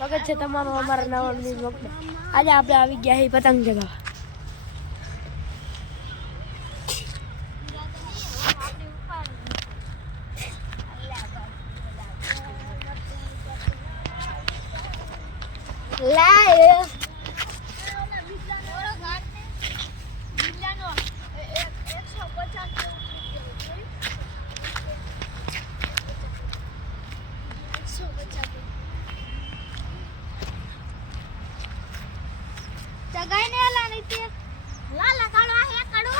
સ્વાગત છે તમારું અમારા નવા બ્લોગમાં. આજે આપણે આવી ગયા છીએ પતંગ ચગાવવા. જગાઈને આલા નથી લા લગાડવા હે કાડો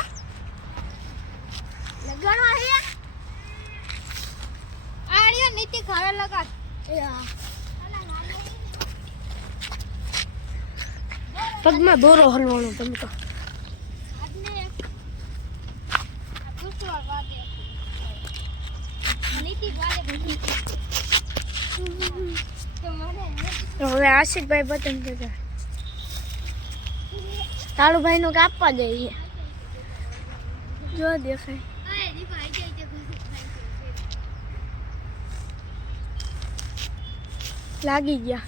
લગાડવા હે આડિયો નીતિ ઘરે લગાડ પગમાં દોરો હલવાનો તમે તો આજને પુષ્પા વાદે નીતિ વાદે ભઈ તો મને હવે આશિકભાઈ પતંગ ચગાવે. કાળુભાઈ નું કાપવા જઈએ. જો દેખાય અરે દીપા આઈ લાગી ગયા.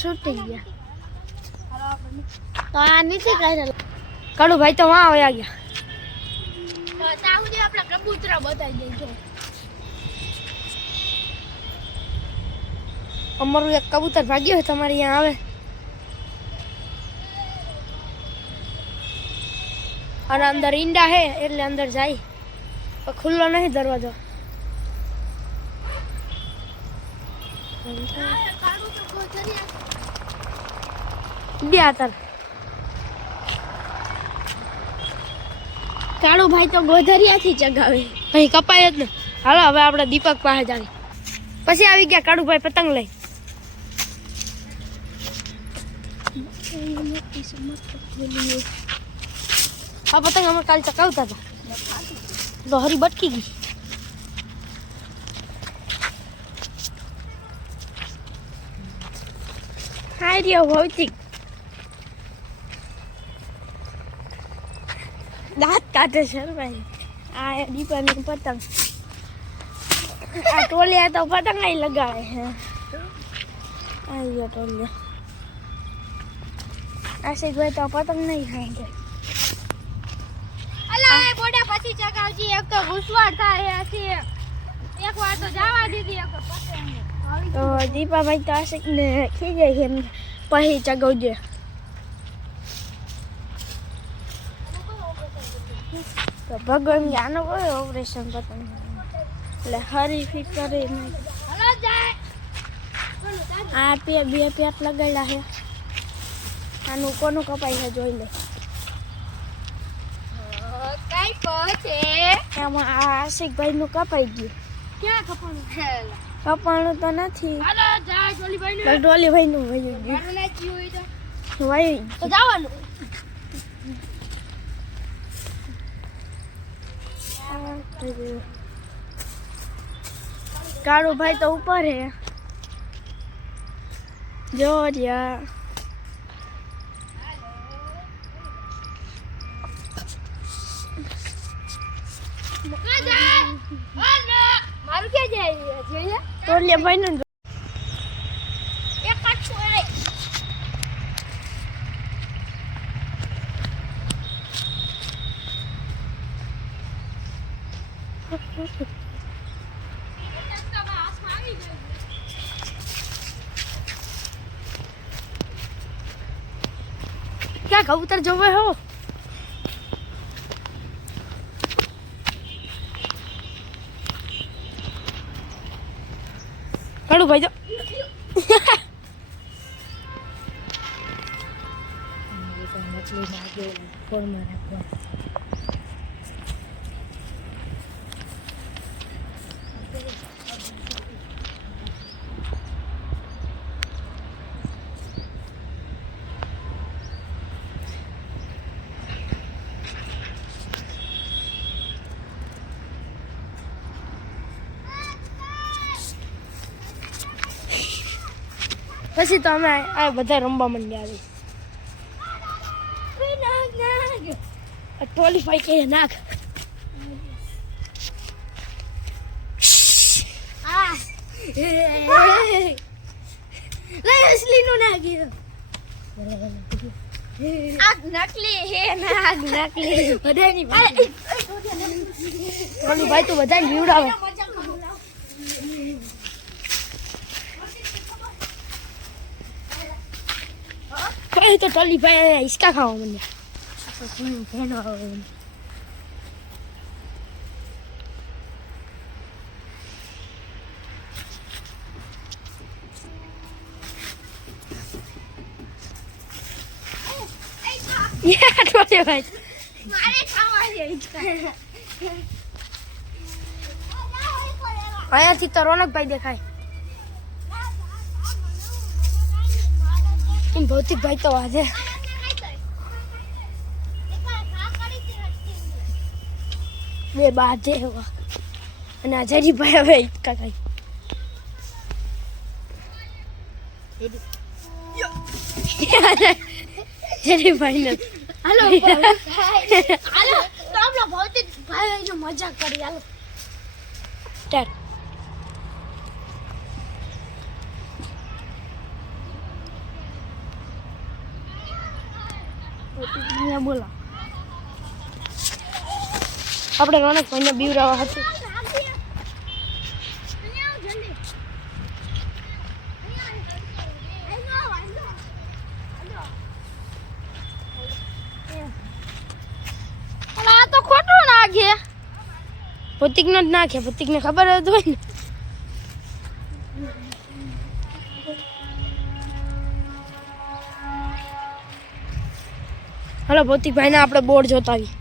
છૂટી ગયા તો આ નથી કાઢેલા. કાળુભાઈ તો વાં વયા ગયા. તો તાહુજી આપણા કબૂતરા બતાવી દેજો. અમારું એક કબૂતર ભાગ્યું હોય તમારે અહીંયા આવે અને અંદર ઈંડા હે એટલે અંદર જાય પણ ખુલ્લો નહીં દરવાજો. કાળુ તો ગોધરિયા બે આતર કાળુભાઈ તો ગોધરિયાથી ચગાવે અહીં કપાય જ ને. હાલો હવે આપણે દીપક પાસે જ આવી. પછી આવી ગયા કાળુભાઈ પતંગ લઈ. આ પતંગ અમે કાલ ચકાવતા હતા તો હરી બટકી ગઈ. હાય રહ્યો ભૌતિક દાંત કાઢે છે ભાઈ. આ દીપાની પતંગ આ ટોલિયા તો પતંગ અહીં લગાવે છે. આવી ટોલિયા આશિકભાઈ તો પતંગ નહીં ખાય. અલા એ બોડા પછી ચગાવજી. એક તો ઘુસવાડ થાય છે, એક વાર તો જવા દીધી એક પતંગ તો દીપાભાઈ તો આશિકને ખીજાય છે એમ પછી ચગાવજે. તો ભગવાન કે આનો કોઈ ઓપરેશન પતંગ એટલે હરી ફીટ કરી નાખી. હલો જાય આ બે પેટ લગાડ્યા છે. આનું કોનું કપાઈ છે જોઈ લે. કઈ પહોંચે એમાં આ આશિકભાઈ નું કપાઈ ગયું. ક્યાં કપડું છે કપાણું તો નથી હલો જાય ડોલીભાઈ પણ ડોલીભાઈ નું વયું ગયું. મારું નાચી હોય તો વયું તો જવાનું. કાળુભાઈ તો ઉપર હે જો રહ્યા. મારું ક્યાં જાય જોઈએ ડોલીભાઈ નું એક કાટ છોડે ક્યાં કબૂતર જોવે હો. કાળુભાઈ જો પછી તો અમે આ બધા રમવા માંડ્યા. ટોલીભાઈ કે નાખ લઈ અસલી નું નાખી દો. આગ નકલી હે ના આગ નકલી બધાની ઓલી ભાઈ તો બધાને બીવડાવે. કઈ તો ટોલી ભાઈ હિસકા ખાવા મને. ટોલી ભાઈ મારે ખાવા છે અહીંયાથી તો રોનકભાઈ દેખાય. એમ ભૌતિકભાઈ તો આજે બે બાધે એવા અને આ જરીભાઈ હવે હિચકા ખાય. જરીભાઈ ને હાલો હાલો તો આપણા ભૌતિક ભાઈ મજાક કરી હાલો સ્ટાર્ટ. બોલા આપણે રોનકભાઈને બીવરાવા હતું. આ તો ખોટું નાખે ભૌતિકનો જ નાખે. ભૌતિકને ખબર જ હોય ને. હાલો ભૌતિકભાઈને આપણે બોર્ડ જોતાવી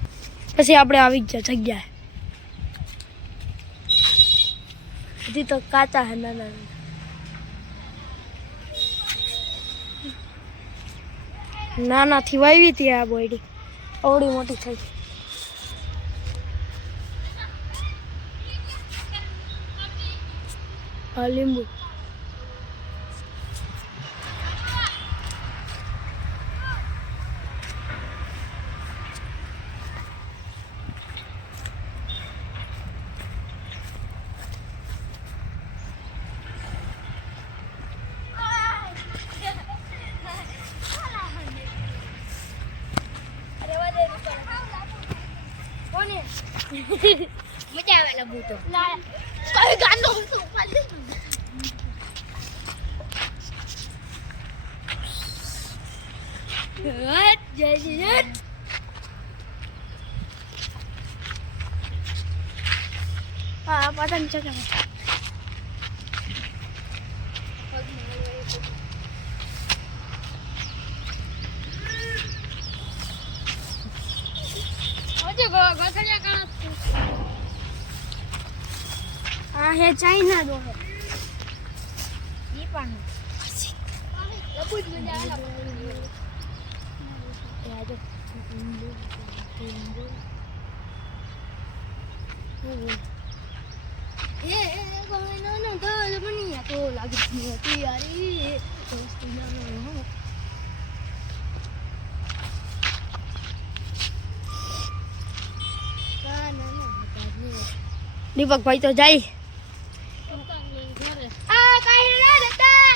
પછી આપણે આવી જ જગ્યાએ. હજી તો કાચા હે નાના નાનાથી વાવી હતી આ બોયડી અવડી મોટી થઈ. હા લીંબુ મજા આવે લબુ તો કઈ ગાંડો હા પતંગ ચગાવે. આ હે ચાઇના દો હે ઈ પણ લબુ જ મજા આવે તો લાગી હતી યાર દીપકભાઈ તો જાય. આ કાઈ ના દેતા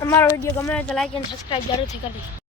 અમારો વિડીયો ગમે તો લાઈક અને સબસ્ક્રાઈબ જરૂરથી કરી.